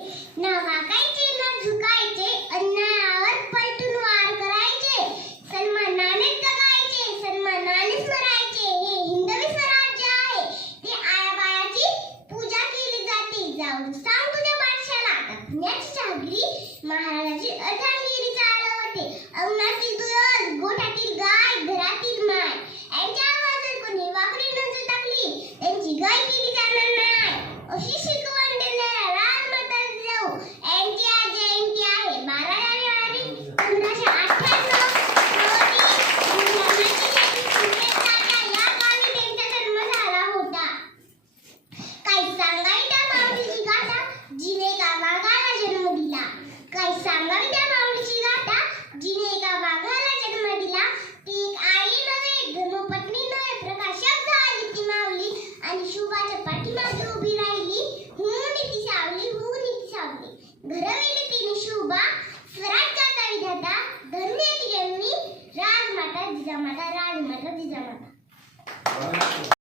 न वाकायचे न झुकायचे, अन्यायावर पलटून वार करायचे, सन्मानाने जगायचे, सन्मानानेच मरायचे. हे हिंदवी स्वराज्य आहे, ते आयाबायाची पूजा केली जाते. जाऊन सांग तुझ्या बादशाला, आता पुण्याची जहागिरी महाराजाची अर्धांगिरी चालवते. अंगणातील तुळस, गोठ्यातील गाय, घरातील माय, यांच्या आवाजात कोणी वाकडी नजर टाकली, त्यांची गाय केली जाणार नाही. अशी शिकवण देणारा राजमाता जिजाऊ यांची आज जयंती आहे. 12 जानेवारी 1598 या गावी त्यांचा जन्म झाला होता. काही सांगावी त्या माऊलीची गाथा, जिने एका वाघाला जन्म दिला. काही सांगावी त्या माऊलीची गाथा, जिने एका वाघाला जन्म दिला. ती एक आई नव्हे, धर्मपत्नी नव्हे, प्रकाशक झाली ती माऊली आणि शुभाच्या पाठीमागे उभी राहिली. ती सावली, ती सावली. घडविली तिने शुभा, स्वराज्याचा विधाता. धन्य ती जननी राजमाता जिजामाता, राजमाता जिजामाता.